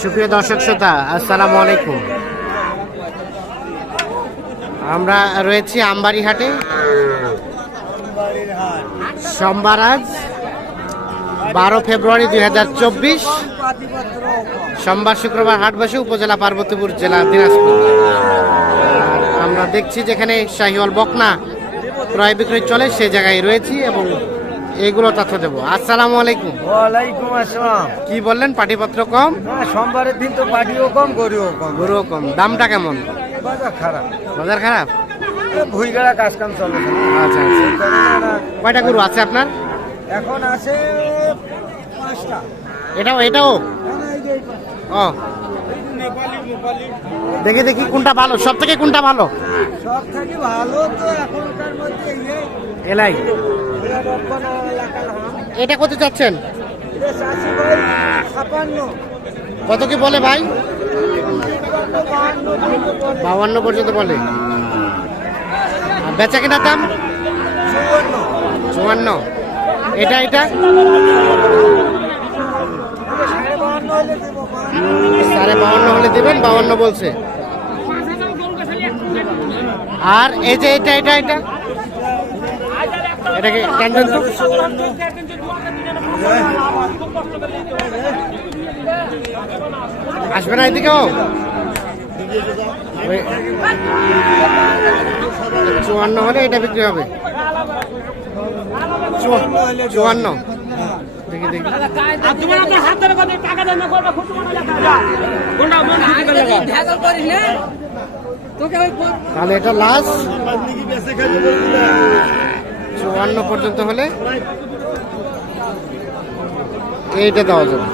সুপ্রিয় দর্শক শ্রোতা, আসসালামু আলাইকুম। আমরা রয়েছি আমবাড়ি হাটে। সোমবার আজ 12 ফেব্রুয়ারি 2024। সোমবার শুক্রবার হাট বসে উপজেলা পার্বতীপুর, জেলা দিনাজপুর। আমরা দেখছি যেখানে শাহিওয়াল বকনা ক্রয় বিক্রয় চলে সেই জায়গায় রয়েছি এবং এগুলো তথ্য দেবো। আসসালামু আলাইকুম। ওয়ালাইকুম আসসালাম। কি বললেন, পাটিপত্র কম? সোমবারের দিন তো পাটিও কম, গরুও কম। গরুও কম। দামটা কেমন? বাজার খারাপ। বাজার খারাপ, ভুইগাড়া কাজ কাম চলে। আচ্ছা আচ্ছা। কয়টা গরু আছে আপনার? এখন আছে 5টা। এটাও ও, দেখি দেখি কোনটা ভালো, সব থেকে কোনটা ভালো? সব থেকে ভালো তো এখনকার মধ্যে এলাই। এটা কত চাচ্ছেন? 56। কত কি বলে ভাই? 52 পর্যন্ত বলে। আর বেচা কেনার দাম 54। এটা 52.5 হলে দেবেন, 52 বলছে। আর এই যে এটা এটাকে ক্যান্ডেল তো আসবে না এদিকেও। 54 হলে এটা বিক্রি হবে। 54। দেখি তাহলে এটা লাস্ট 54 পর্যন্ত হলে এইটা দেওয়া যাবে।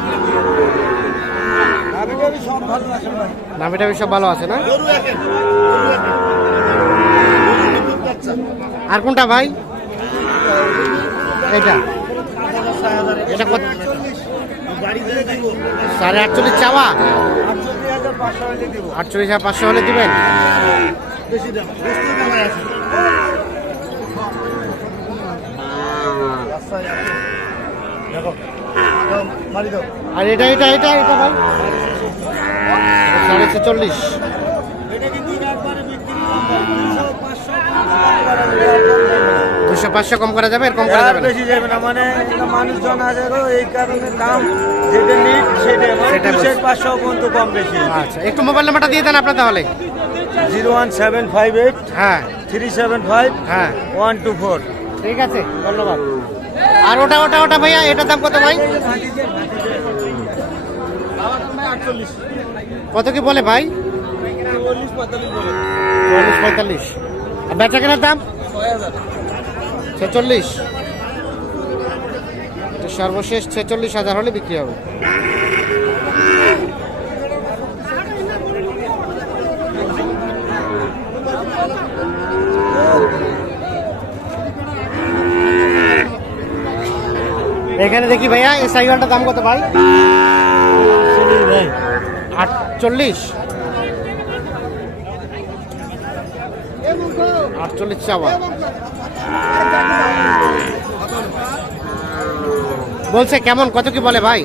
নামিটা সব ভালো আছে না? আর কোনটা ভাই? এটা কত? 48.5 চাওয়া। 48,500 হলে দিবেন। আর এটা ভাই 46। 200-500 কম করা যাবে? কম করা যাবে? বেশি যাবে না, মানে মানুষজন আছে এই কারণে দাম যেটা নিট সেটা 500 পর্যন্ত কম বেশি। আচ্ছা, একটু মোবাইল নাম্বারটা দিয়ে দেন আপনার তাহলে। 01758 হ্যাঁ 375 হ্যাঁ 124। ঠিক আছে, ধন্যবাদ। আর ওটা ভাইয়া, এটার দাম কত ভাই? কত কি বলে ভাই? 44-45। আর বেচা কেনার দাম 46। সর্বশেষ 46,000 হলে বিক্রি হবে। এখানে দেখি ভাইয়া, এই সাইকেলটার দাম কত ভাই? 48। 48 চাওয়া বলছে। কেমন, কত কি বলে ভাই?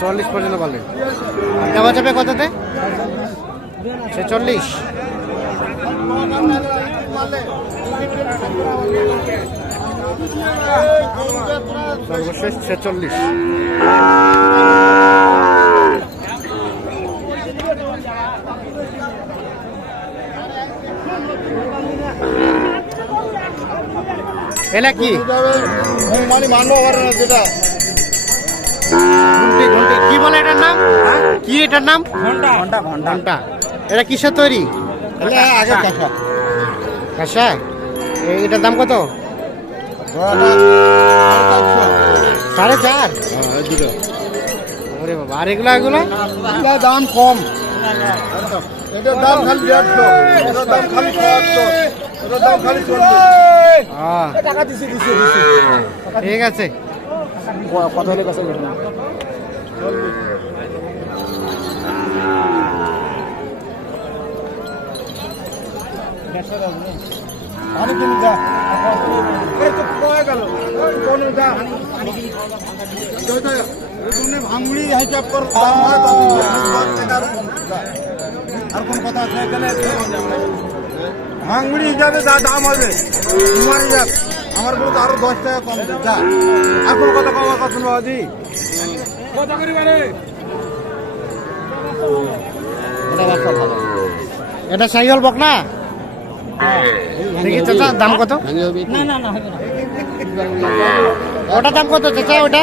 44 পর্যন্ত বলে। দেওয়া যাবে কততে? 46। সর্বশেষ 46। এটা কি? কি বলে এটার নাম? কি এটার নাম? ঘন্টা। এটা কিসের তৈরি? কাঁসা। এটার দাম কত? 4.5। ওরে বাবা। আর এগুলো দাম কম। এটার দাম খালি 150, এটার দাম খালি 70, এটার দাম খালি 40। টাকা দিছি। ঠিক আছে। কত হলে কত? পানি কিনে যা, এই তো কয়ে গেল কোন যা ভাঙুড়ি হিসাব করে দাম হয় তো 10 টাকার আর কোন কথা আছে এখানে ভাঙুড়ি হিসাবে যা দাম হবে তোমার হিসাব আমার বলতে আরো 10 টাকা কম দে যা আর কোন কথা কমার কথা শুনবো দি কথা করি মানে এটা বাচ্চা ভালো। এটা সাইহল বক না? দেখি চাচা দাম কত? ওটা দাম কত চাচা ওটা?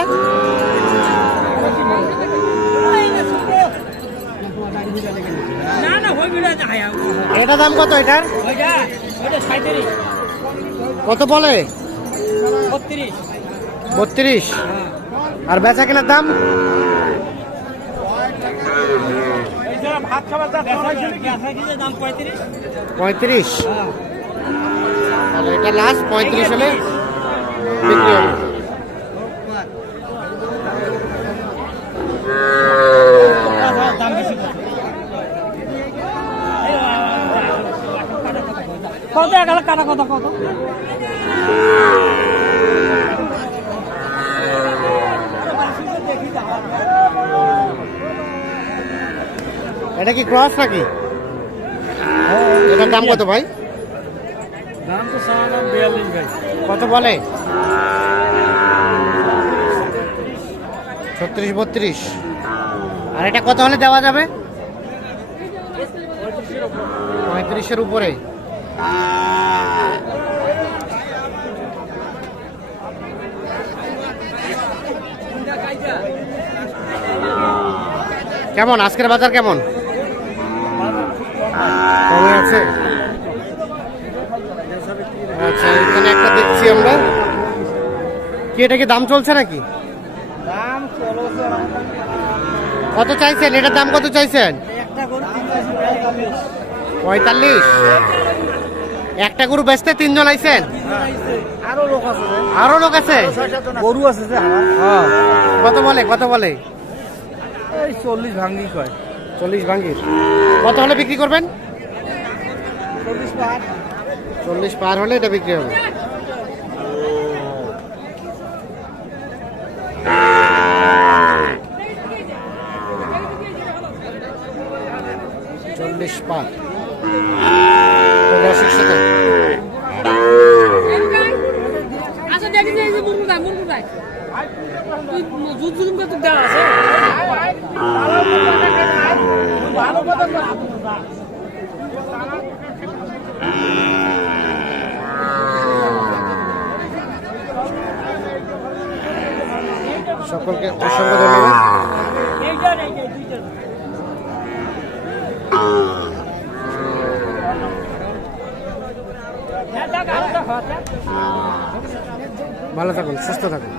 এটা দাম কত এটার? কত বলে? 32। আর বেচা কেনার দাম? ভাত খাবার দাম 35। তাহলে এটা লাস্ট 35 হলে বিক্রি হবে। দাম বেশি কত গেল কাটা কত কত এটা কি ক্রস নাকি? এটার দাম কত ভাই? দাম তো 42 ভাই। কত বলে? 36 32। আর এটা কত হলে দেওয়া যাবে? 35-এর উপরে। কেমন আজকের বাজার কেমন? কমে আছে। আচ্ছা এখানে একটা দেখছি আমরা, কি এটা কি দাম চলছে নাকি? দাম 1600 কত চাইছেন? এটার দাম কত চাইছেন? একটা গরু 45। একটা গরু বেচতে 3 জন আইছেন? আরো লোক আছে আরো লোক আছে? গরু আছে যে কত বলে কত বলে? এই 40 ভাঙি কয় 40 ভাঙ্গির। কত হলে বিক্রি করবেন? 40 পার 40 পার হলে এটা বিক্রি হবে। পার তো দর্শক শ্রোতা, আচ্ছা দেখি যে এই যে মুরগু দেয় তুই জুত জুতুম করে দেওয়া আছে ভালো কথা সকলকে অসংখ্য ধন্যবাদ। ভালো থাকুন, সুস্থ থাকুন।